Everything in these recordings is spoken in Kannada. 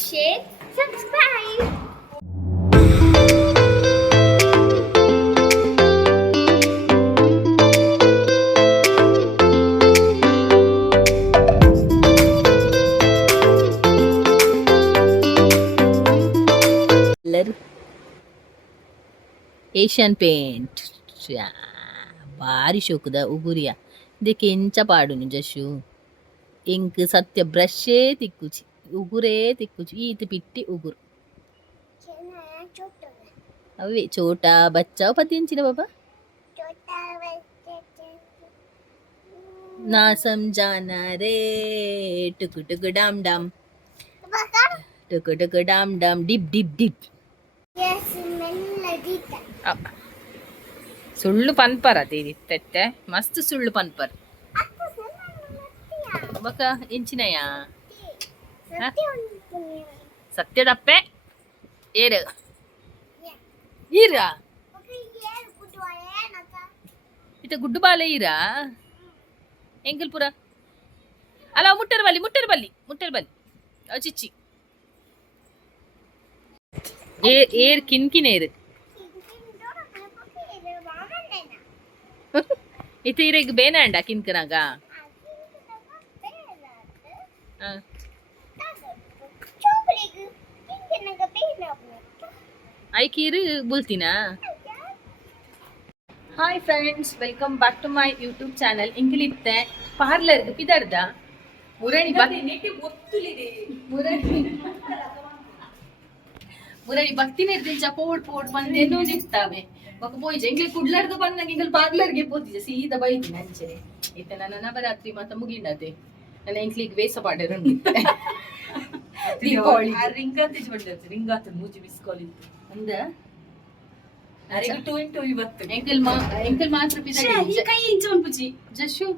share, subscribe. ಎಲ್ಲರೂ ಏಷ್ಯನ್ ಪೇಂಟ್ ಶ್ಯಾ, ಭಾರಿ ಶೋಕುದ ಉಗುರಿಯ ಇದಕ್ಕೆ ಎಂಚ ಪಾಡುನು ಜಶು ಎಂಕ್ ಸತ್ಯ ಬ್ರಷೇ ತಿಕ್ಕುಚಿ ಉಗುರೇ ತಿಕ್ಕುಚಿ ಈತ್ ಪಿಟ್ಟಿ ಉಗುರು ಅವೇ ಚೋಟ ಬಚ್ಚಾವ್ ಪತಿಂಚಿನ ಬಾಬಾ ನಾ ಸಂಜಾನ ರೇ ಟುಕು ಟುಕು dam dam ಟುಕು ಟುಕು dam dam drip drip drip ಅಪ್ಪ. ಸುಳ್ಳು ಪನ್ಪರ ತೀರಿತ್ತೆ ಮಸ್ತ್ ಸುಳ್ಳು ಪನ್ಪರ್ ಬಕ ಎಂಚಿನಯ ಸತ್ಯದಪ್ಪೆ ಏರು ಈರ ಇತ ಗುಡ್ಡು ಬಾಲೆ ಈರ ಎಂಕಲ್ಪುರ ಅಲ್ಲ ಮುಟ್ಟರ್ ಬಲ್ಲಿ ಮುಟ್ಟರ್ ಬಲ್ಲಿ ಮುಟ್ಟರ್ ಬಲ್ಲಿ ಅವ್ ಚಿಚ್ಚಿ ಏರ್ ಏರ್ ಕಿನ್ಕಿನೇರು ಇತ ಇರೆಗ್ ಬೇನಂಡ ಕಿನ್ಕನಾಗ ಐಕೀರು ಬುಲ್ತಿನಾ hi friends welcome back to my YouTube channel ಇಂಗಿಲಿತ್ತೆ parlour ಪಿದರ್ದ ಮುರಣಿ ಮುರಣಿ ಮುರಣಿ ಭಕ್ತಿ ನಿರ್ದಿಂಚ ಪೋಡ್ ಪೋಡ್ ಬಂದೇನು ನಿಂತಾವೆ ಮಗ ಪೋಯ್ಜೆ ಇಂಗ್ಲಿ ಕುಡ್ಲಾರ್ದು ಬಂದಾಗ ಎಂಗಲ್ ಪಾರ್ಲರ್ಗೆ ಪೋತಿಜ ಸೀದಾ ಬೈದಿನ ಅಂಚನೆ ಇತ್ತೆ ನನ್ನ ನವರಾತ್ರಿ ಮಾತ ಮುಗಿಂಡತೆ ನನ್ನ ಇಂಗ್ಲಿಗೆ ವೇಸ ಪಾಡರು ದೀಪಾವಳಿ ರಿಂಗಾತಿ ಬಿಡ್ತೈತಿ ರಿಂಗಾತ್ ಮೂಜಿ ಮಿಸ್ಕಾಲಿತ್ತು ಅಂದ ಅರೆಗೆ ಟೂ ಇಂಟು ಇವತ್ತು ಎಂಕಲ್ ಮಾ ಎಂಕಲ್ ಮಾತ್ರ ಪಿದಡಿ ಕೈ ಇಂಚ ಉಂಪುಜಿ ಜಶು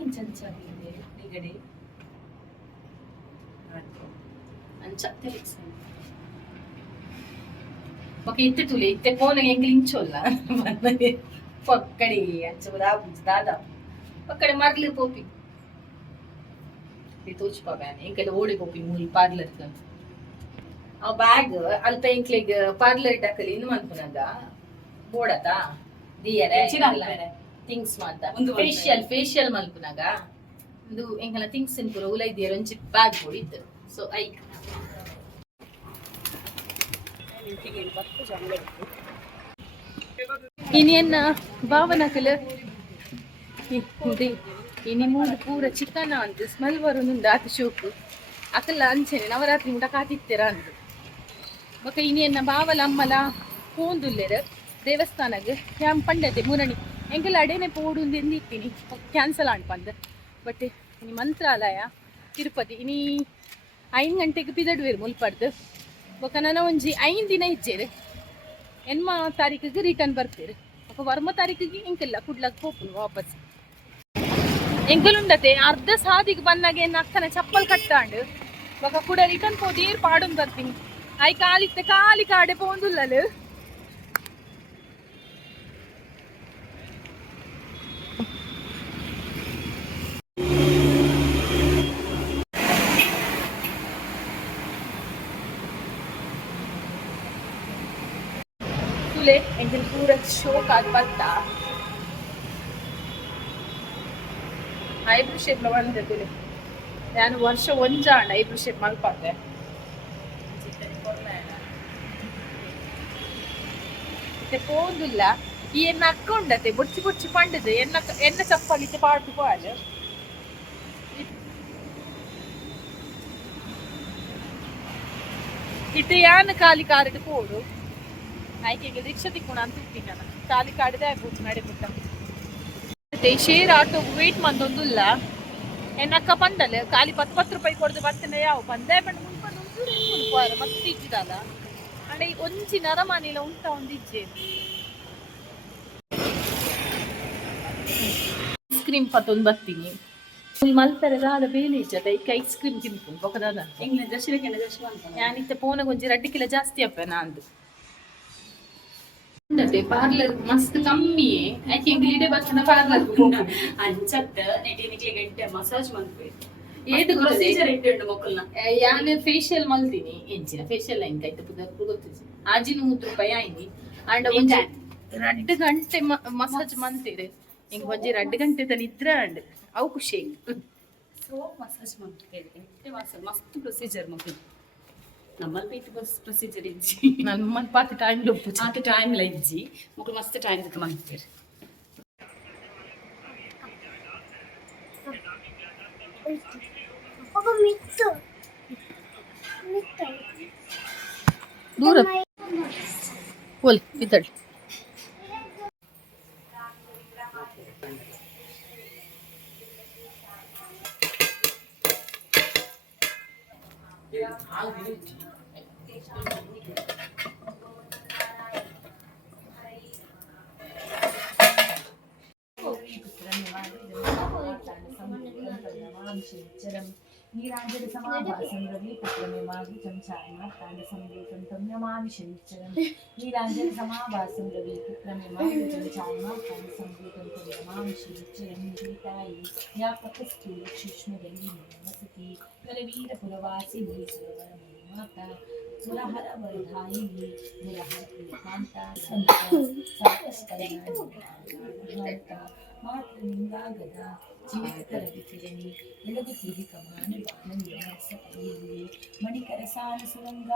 ಇಂಚ ಇಂಚ ನಿಗಡಿ ಅಂಚ ತಿಳಿಸ್ ఒక ఇత్తే తులి ఇత్తే పోన ఎంగిలించోల్ల మనకి పక్కడి అంచబదా దాదా పక్కడి మర్లి పోపి ఇది ತೋಚ್ಪಾಬ್ಯಾನ ಎಂಕಲ ಓಡಿ ಹೋಪಿ ಮೂಲ್ ಪಾರ್ಲರ್ ಆ ಬ್ಯಾಗ್ ಅಲ್ಪ ಇಂಕ್ಲಿಗ್ ಪಾರ್ಲರ್ ಇಟ್ಟಕಲಿ ಇನ್ನು ಮನ್ಪುನಗ ಬೋಡತ ದಿಯರೆ ಥಿಂಗ್ಸ್ ಮಾತ. ಫೇಶಿಯಲ್ ಫೇಶಿಯಲ್ ಮಲ್ಪುನಗ ಇಂದು ಎಂಕಲ ಥಿಂಗ್ಸ್ ಇನ್ ಪುರ ಇದ್ದೀರ ಒಂಚಿ ಬ್ಯಾಗ್ ಬೋಡಿತ್ತು ಸೊ ಐ ಇನಿಯನ್ನ ಭಾವನಕಲ್ ಇನಿ ಮೂರು ಪೂರ ಚಿಕನ ಅಂತ ಸ್ಮೆಲ್ ಬರೋದು ಆತ ಶೋಕು. ಅಕಲ್ಲ ಅಂಚೆನೆ ನವರಾತ್ರಿ ಊಟ ಕಾತಿತ್ತೆರ ಅಂದು. ಬೊಕ ಇನಿಯನ್ನ ಬಾವಲ ಅಮ್ಮಲ ಪೂಂದುಲ್ಲೆರ್ ದೇವಸ್ಥಾನಗ್. ಯಾಮ್ ಪಂಡತೆ ಮುರಣಿ. ಎಂಕೆಲ್ಲ ಅಡೇನೆ ಪೋಡುಂದು ಎಂದಿತ್ತೀನಿ ಕ್ಯಾನ್ಸಲ್ ಆಣ್ಪಂದ್ ಬಟ್ ಇನಿ ಮಂತ್ರಾಲಯ, ತಿರುಪತಿ. ಇನಿ ಐನ್ ಗಂಟೆಗೆ ಬಿದಡುವೆರ್ ಮುಲ್ಪಡ್ದು. ಬೊಕ ನನ್ನ ಒಂಜಿ ಐನ್ ದಿನ ಇಜ್ಜೆರ್. ಎನ್ಮ ತಾರೀಕಿಗೆ ರಿಟರ್ನ್ ಬರ್ತೀರಿ. ಅಪ್ಪ ವರ್ಮ ತಾರೀಕಿಗೆ ಎಂಕೆಲ್ಲ ಕುಡ್ಲಾಗ ಹೋಗ್ಬೋದು ವಾಪಸ್. ಎಂಕಲುಂಡತೆ ಅರ್ಧ ಸಾದಿಗೆ ಬಂದಾಗ ಏನು ಅಕ್ಕನ ಚಪ್ಪಲ್ ಕಟ್ಟಾಂಡು. ಬೊಕ ಕೂಡ ರಿಟರ್ನ್ ಹೋದೇರ್ ಪಾಡೊಂದು ಬರ್ತೀನಿ. അയ് കാലിത്തെ കാലിക്കാടെ പോകുന്നില്ലല്ലോ ಕೂಡಲೇ ಎಂಜಿನ್ ಪೂರ ಶೋಕ್ ಆಗಿ ಬರ್ತಾ ಐಬ್ರೋ ಶೇಪ್ ಬಂದಿದ್ದೀನಿ ನಾನು ವರ್ಷ ಒಂಜಾಂಡ ಐಬ್ರೋ ಶೇಪ್ ಮಲ್ಪಾತೆ ಮತ್ತೆ ಪೋಂದುಲ್ಲ ಈ ಎನ್ನ ಅಕ್ಕೊಂಡತೆ ಬೊಚ್ಚಿ ಬುಚ್ಚಿ ಪಂಡದು ಎನ್ನ ಎನ್ನ ಚಪ್ಪಲಿ ಪಾಟು ಪಾಲು ಇಟ್ಟು ಯಾನ್ ಕಾಲಿ ಕಾರಿಡ್ ಪೋಡು ಆಯ್ಕೆಗೆ ರಿಕ್ಷಾ ತಿಕ್ಕೋಣ ಅಂತ ಇಟ್ಟಿನ ಕಾಲಿ ಕಾಡಿದೆ ಆಗ್ಬೋದು ನಡೆಬಿಟ್ಟ ಮತ್ತೆ ಶೇರ್ ಆಟೋ ವೇಟ್ ಎನ್ನ ಎನ್ನಕ್ಕ ಪಂಡಲ್ ಖಾಲಿ ಪತ್ತು ಪತ್ತು ರೂಪಾಯಿ ಕೊಡ್ದು ಬರ್ತೇನೆ, ಯಾವ ಬಂದೇ ಬಂದು ಮುನ್ಪಂದು ಒಂಚೂರು ಮತ್ತೆ ಇಜ್ಜಿದಲ್ಲ ಅಡೆ ಒಂಜಿ ನರಮನಿಲ ಉಂಟ ಒಂದಿಜ್ಜೆ ಐಸ್ ಕ್ರೀಮ್ ಪತ್ತೊಂದು ಬತ್ತೀನಿ ಇಲ್ಲಿ ಮಲ್ಪೆರೆ ರಾಡ ಬೇಲಿ ಇಜ್ಜದ ಈಗ ಐಸ್ ಕ್ರೀಮ್ ತಿನ್ಕೊಂಡು ಬೊಕದಾದ ಎಂಗ್ಲೆ ದಶರಕೆನ ದಶವಂತ ನಾನಿತ್ತೆ ಪೋನ ಕೊಂಚಿ ರಡ್ಡಿ ಕಿಲ ಜಾಸ್ತಿ ಅಪ್ಪ ನಾಂದು ఉండదు పార్లర్ మస్తు కమ్మి అయితే ఇంగ్లీడే బతున్న పార్లర్ అంచత్త నెటినికి గంట మసాజ్ మనకు ಏದು ಪ್ರೊಸೀಜರ್ ಇಟ್ಟು ಮಕ್ಕಳನ್ನ ಯಾನ್ ಫೇಶಿಯಲ್ ಮಲ್ತೀನಿ ಎಂಚಿನ ಫೇಶಿಯಲ್ ಎಂಕ ಐತೆ ಪುದರ್ ಗೊತ್ತಿಜಿ ಆಜಿನ ಮೂತ್ ರೂಪಾಯಿ ಆಯ್ನಿ ಅಂಡ ಒಂಜಿ ರಡ್ಡ್ ಗಂಟೆ ಮಸಾಜ್ ಮಂತೀರಿ ಹಿಂಗ್ ಒಂಜಿ ರಡ್ಡ್ ಗಂಟೆ ತ ನಿದ್ರ ಅಂಡ್ ಅವು ಖುಷಿ ಸೊ ಮಸಾಜ್ ಮಾಡ್ತಾರೆ ಮಸಾಜ್ ಮಸ್ತ್ ಪ್ರೊಸೀಜರ್ ಮಕ್ಕಳು ನಮ್ಮಲ್ಲಿ ಪೀಟ್ ಬಸ್ ಪ್ರೊಸೀಜರ್ ಇಜ್ಜಿ ನನ್ ಮಲ್ಪಾತಿ ಟೈಮ್ ಲೊಪ್ಪು ಆತ ಟೈಮ್ ಇಲ್ಲ ಇಜ್ಜಿ ಮಕ್ಕಳು ಮಸ್ತ್ ಟೈಮ್ ತಕ್ಕ ಮಾಡ್ತಾರೆ बोल पितळ क्षेत्रम नीराञ्जलसमाभासं काण्डसम्भूतं तं नमामि शनिश्चरं नीराञ्जलसमाभासं रविपुत्रमिमाभिचं चायमाकाण्डसम्भूतं तं नमामि शनिश्चरं गीतायै व्यापकस्थूलक्ष्मीदेवी नमसति करवीरपुरवासिनी सुरवरमाता पुरहरवरधायिनी निरहरकान्ता सन्ता सातस्करणान्ता मातृलिङ्गागदा ಜೀವಿತ ರವಿಕಿರಣಿ ಎಳದು ತಿರುಗಿ ಕಮಾನ ಬಾಣ ನಿವಾಸ ಪರಿಯುವೆ ಮಣಿಕರ ಸಾಲ ಸುರಂಗ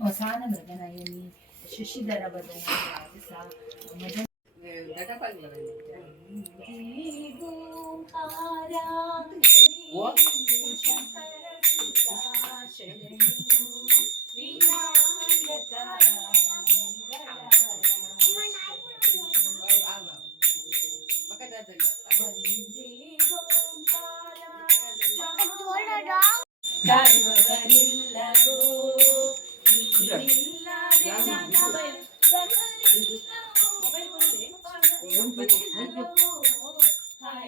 ವಸಾನ ಮೃಗನಯನಿ ಶಶಿಧರ ಬದನ ರಾಜಸ ಮದನ ಶಂಕರ ಸುತ ಶರಣು ವಿನಾಯಕ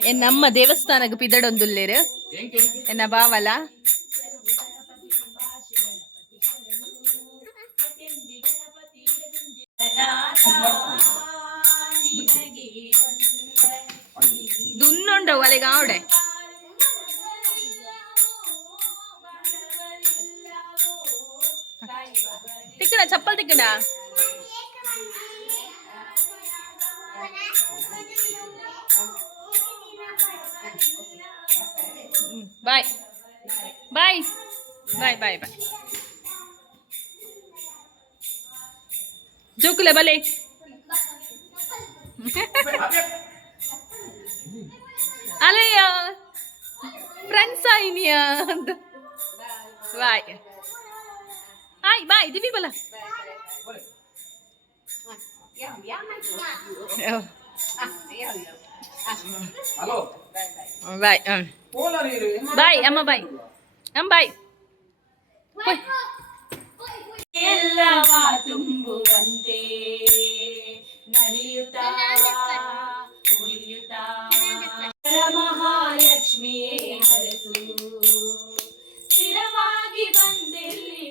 ಎನ್ನಮ್ಮ ದೇವಸ್ಥಾನಕ್ಕೆ ಪಿದಡೊಂದುಲ್ಲೇರು ಎನ್ನ ಬಾವಲ ದುನ್ನುಂಡ वाले गाँव डे। तिकड़ा चप्पल तिकड़ा हम्म, bye. Bye. Bye bye bye. जोकले भले। ಫ್ರೆಂಡ್ಸ್ ಆಯ್ನಿಯ ಅಂತ ಬಾಯ್ ಹಾಯ್ ಬಾಯ್ ದಿವಿ ಬಲ ಬಾಯ್ ಬಾಯ್ ಅಮ್ಮ ಬಾಯ್ ಅಮ್ಮ ಬಾಯ್ ಎಲ್ಲವ ತುಂಬುವಂತೆ ನಲಿಯುತ್ತಾ ಉಳಿಯುತ್ತಾ ಮಹಾಲಕ್ಷ್ಮಿಯೇ ಹರಸು. ಸ್ಥಿರವಾಗಿ ಬಂದೆಲ್ಲಿ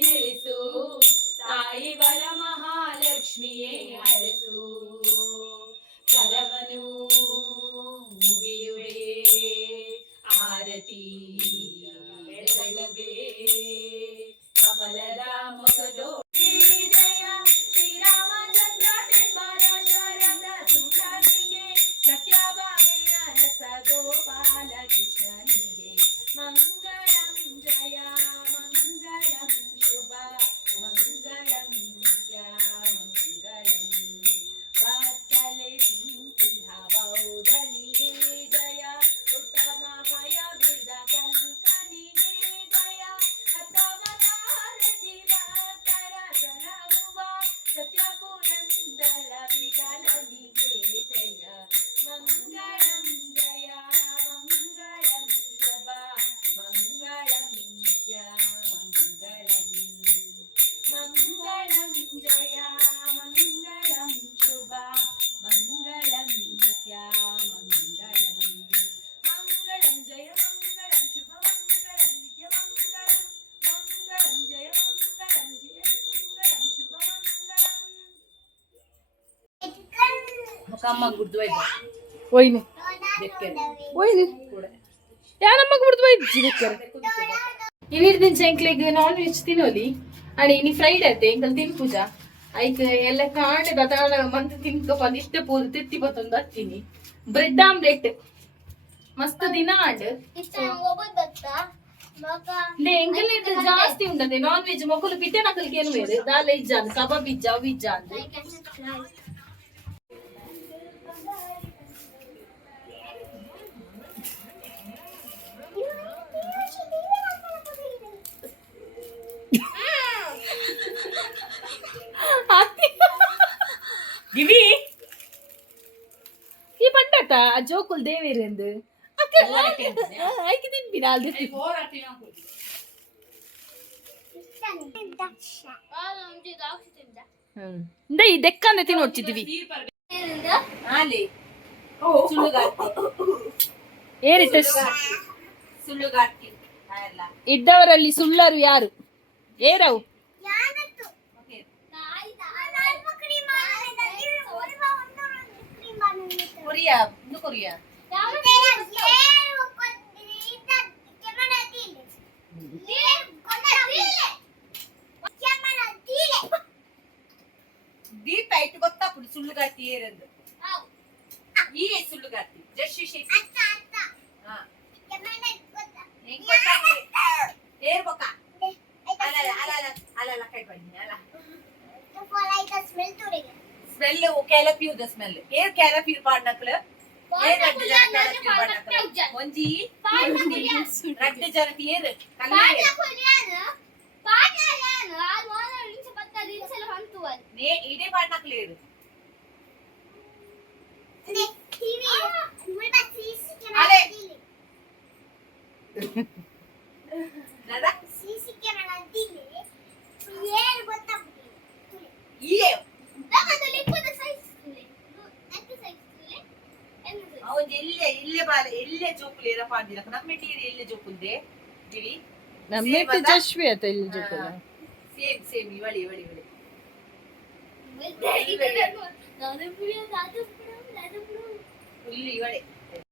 ಕಮ್ಮ ಗುಡ್ದು ಒಯ್ನಿ ಬೆಕ್ಕೆ ಒಯ್ನಿ ಕೂಡ ಯಾನಮ್ಮಗ್ ಬಿಡ್ದು ಬೈದ್ಜಿ ನಿಕ್ಕರ್ ಇವಿರ್ದಿನ ಶಂಕ್ಲೆಗ್ ನಾನ್ ವೆಜ್ ತಿನ್ನೋಲಿ ಅಡಿ ಇನಿ ಫ್ರೈಡ್ ಐತೆ ಎಂಕಲ್ ತಿನ್ ಪೂಜಾ ಐಕ್ ಎಲ್ಲ ಕಾಣದ ತಾಣ ಮಂತ್ ತಿನ್ಕ ಬಂದ್ ಇಷ್ಟ ಪೂರ ತಿತ್ತಿ ಬತ್ತೊಂದು ಹತ್ತೀನಿ ಬ್ರೆಡ್ ಆಮ್ಲೆಟ್ ಮಸ್ತ್ ದಿನ ಆಡ್ ಇಷ್ಟ ಒಬ್ಬದ್ ಬತ್ತ ಮಗ ಲೇ ಎಂಕಲ್ ಇದು ಜಾಸ್ತಿ ಉಂಡದೆ ನಾನ್ ವೆಜ್ ಮಕ್ಕಳು ಬಿಟ್ಟೆ ನಕಲ್ ಕೇನು ಬೇರೆ ದಾಲ ಇಜ್ಜ ಅಂದ್ ಕಬಾಬ್ ಇಜ್ಜ ಅವ್ ಇಜ್ಜ ಅಂದ್ ಗಿವಿ. ಈ ಬಂಡಟ ಆ ಜೋಕುಲ್ ದೇವೇರೆಂದು ಐಕಿ ತಿನ್ಬಿನ ಇಂದ ಈ ದೆಕ್ಕಂದ ಆಲೆ ಸುಳ್ಳುಗಾರ್ತಿ. ಏರಿಟ್ಟ ಅಲ್ಲ ಇದ್ದವರಲ್ಲಿ ಸುಳ್ಳರು ಯಾರು? ఏ రావు కొరియా కొరియా. దీప్ బయట కొత్త అప్పుడు సుళ్ళు కత్తి ఏరందు. ఈ జస్ట్ ఏరు ఒక ಅಲ್ಲ ಅಲ್ಲ ಅಲ್ಲ ಅಲ್ಲ ಅಲ್ಲ ಕೈ ಬನ್ನಿ ಅಲ್ಲ ಸ್ಮೆಲ್ ಕ್ಯಾಲಪಿಯುದ ಸ್ಮೆಲ್ ಏರ್ ಕ್ಯಾಲಪಿಯು ಪಾಡ್ನಕ್ಲು ಏರ್ ರಡ್ಡು ಜನ ಕ್ಯಾಲಪಿಯು ಪಾಡ್ನಕ್ಲು ಒಂಜಿ ರಡ್ಡು ಜನಕ್ಕೆ ಏರ್ ಕಲ್ಲಾರೆ ನೇ ಇಡೀ ಪಾಡ್ನಕ್ಲು ಏರು ಅದೇ. ಇಲ್ಲೇ. ನಮ್ಮೆಟ್ಟು ಜಶ್ವಿ ಆತ ಇಲ್ಲಿ ಜೋಕುಲ ಸೇಮ್ ಸೇಮ್ ಇವಳಿ ಇವಳಿ ಇವಳಿ. ಫುಲ್ ಇವಳೆ.